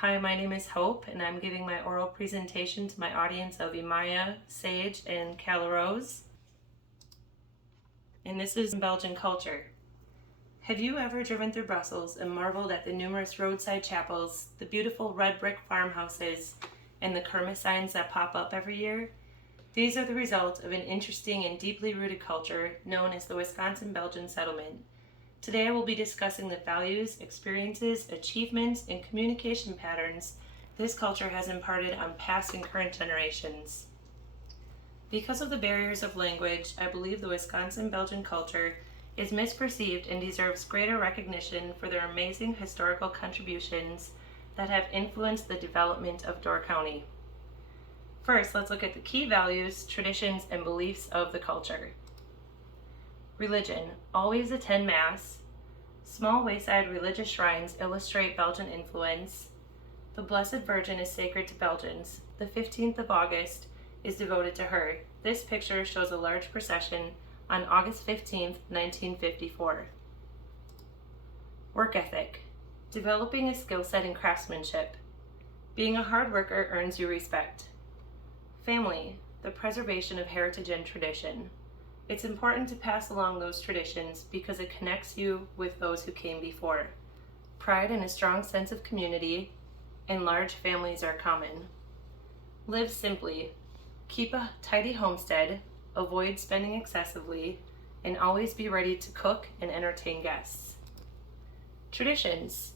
Hi, my name is Hope, and I'm giving my oral presentation to my audience of Imaya, Sage, and Calarose. And this is Belgian culture. Have you ever driven through Brussels and marveled at the numerous roadside chapels, the beautiful red brick farmhouses, and the kermis signs that pop up every year? These are the result of an interesting and deeply rooted culture known as the Wisconsin-Belgian settlement. Today I will be discussing the values, experiences, achievements, and communication patterns this culture has imparted on past and current generations. Because of the barriers of language, I believe the Wisconsin-Belgian culture is misperceived and deserves greater recognition for their amazing historical contributions that have influenced the development of Door County. First, let's look at the key values, traditions, and beliefs of the culture. Religion. Always attend Mass. Small wayside religious shrines illustrate Belgian influence. The Blessed Virgin is sacred to Belgians. The 15th of August is devoted to her. This picture shows a large procession on August 15, 1954. Work ethic. Developing a skill set in craftsmanship. Being a hard worker earns you respect. Family. The preservation of heritage and tradition. It's important to pass along those traditions because it connects you with those who came before. Pride and a strong sense of community and large families are common. Live simply. Keep a tidy homestead, avoid spending excessively, and always be ready to cook and entertain guests. Traditions.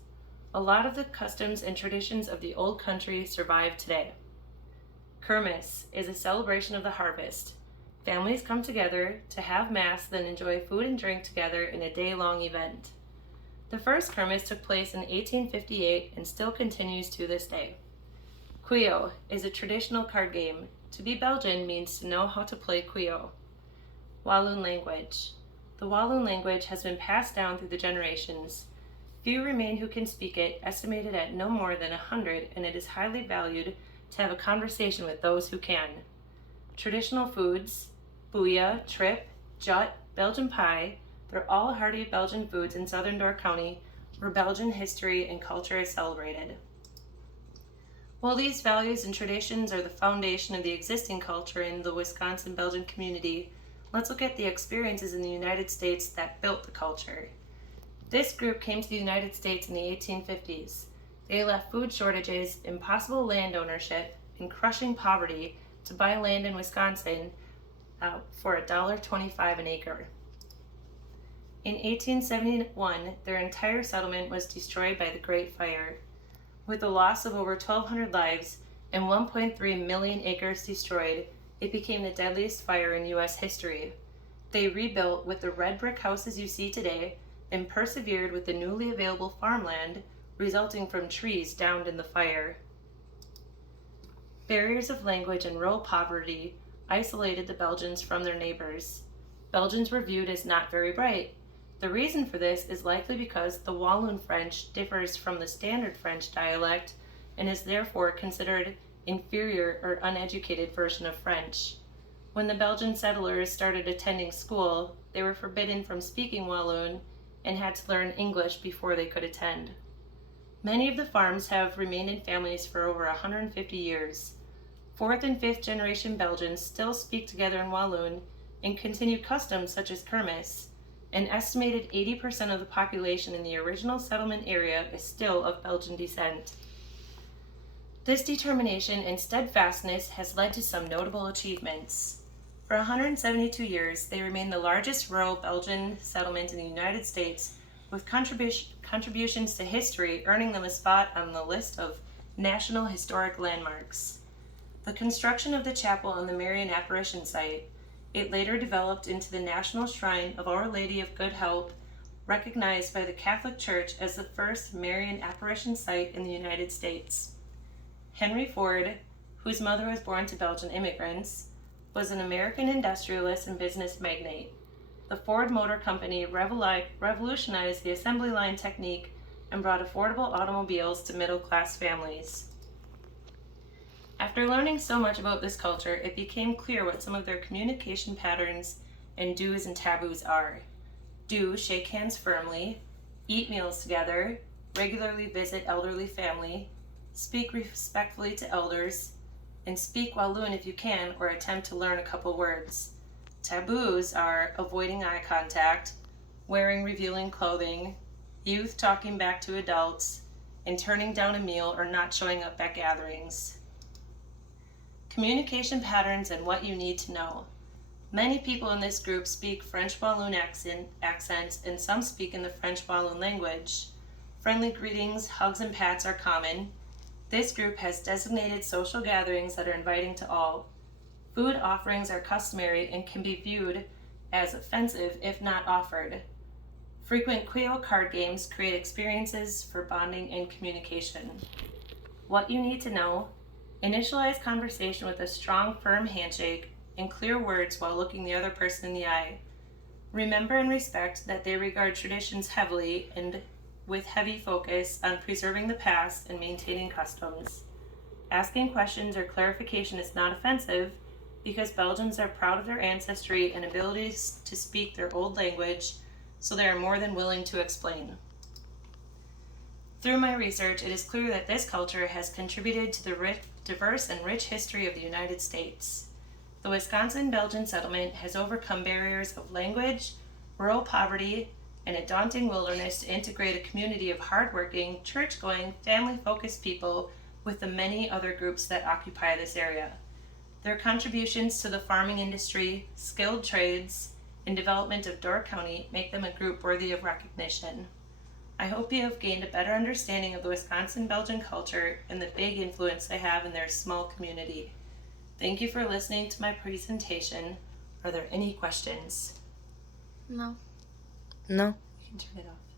A lot of the customs and traditions of the old country survive today. Kermis is a celebration of the harvest. Families come together to have Mass, then enjoy food and drink together in a day-long event. The first Kermis took place in 1858 and still continues to this day. Quio is a traditional card game. To be Belgian means to know how to play Quio. Walloon language. The Walloon language has been passed down through the generations. Few remain who can speak it, estimated at no more than 100, and it is highly valued to have a conversation with those who can. Traditional foods. Booyah, trip, jut, Belgian pie, they're all hearty Belgian foods in southern Door County where Belgian history and culture is celebrated. While these values and traditions are the foundation of the existing culture in the Wisconsin-Belgian community, let's look at the experiences in the United States that built the culture. This group came to the United States in the 1850s. They left food shortages, impossible land ownership, and crushing poverty to buy land in Wisconsin for $1.25 an acre. In 1871, their entire settlement was destroyed by the Great Fire. With the loss of over 1,200 lives and 1.3 million acres destroyed, it became the deadliest fire in U.S. history. They rebuilt with the red brick houses you see today and persevered with the newly available farmland resulting from trees downed in the fire. Barriers of language and rural poverty isolated the Belgians from their neighbors. Belgians were viewed as not very bright. The reason for this is likely because the Walloon French differs from the standard French dialect and is therefore considered inferior or uneducated version of French. When the Belgian settlers started attending school, they were forbidden from speaking Walloon and had to learn English before they could attend. Many of the farms have remained in families for over 150 years. Fourth and fifth generation Belgians still speak together in Walloon and continue customs such as kermis. An estimated 80% of the population in the original settlement area is still of Belgian descent. This determination and steadfastness has led to some notable achievements. For 172 years, they remain the largest rural Belgian settlement in the United States, with contributions to history earning them a spot on the list of National Historic Landmarks. The construction of the chapel on the Marian Apparition site, it later developed into the National Shrine of Our Lady of Good Hope, recognized by the Catholic Church as the first Marian Apparition site in the United States. Henry Ford, whose mother was born to Belgian immigrants, was an American industrialist and business magnate. The Ford Motor Company revolutionized the assembly line technique and brought affordable automobiles to middle-class families. After learning so much about this culture, it became clear what some of their communication patterns and do's and taboos are. Do, shake hands firmly, eat meals together, regularly visit elderly family, Speak respectfully to elders, and speak Walloon if you can or attempt to learn a couple words. Taboos are avoiding eye contact, wearing revealing clothing, youth talking back to adults, and turning down a meal or not showing up at gatherings. Communication patterns and what you need to know. Many people in this group speak French Walloon accents, and some speak in the French Walloon language. Friendly greetings, hugs, and pats are common. This group has designated social gatherings that are inviting to all. Food offerings are customary and can be viewed as offensive if not offered. Frequent Quail card games create experiences for bonding and communication. What you need to know: initialize conversation with a strong, firm handshake and clear words while looking the other person in the eye. Remember and respect that they regard traditions heavily and with heavy focus on preserving the past and maintaining customs. Asking questions or clarification is not offensive because Belgians are proud of their ancestry and abilities to speak their old language, so they are more than willing to explain. Through my research, it is clear that this culture has contributed to the diverse and rich history of the United States. The Wisconsin-Belgian settlement has overcome barriers of language, rural poverty, and a daunting wilderness to integrate a community of hardworking, church-going, family-focused people with the many other groups that occupy this area. Their contributions to the farming industry, skilled trades, and development of Door County make them a group worthy of recognition. I hope you have gained a better understanding of the Wisconsin-Belgian culture and the big influence they have in their small community. Thank you for listening to my presentation. Are there any questions? No. You can turn it off.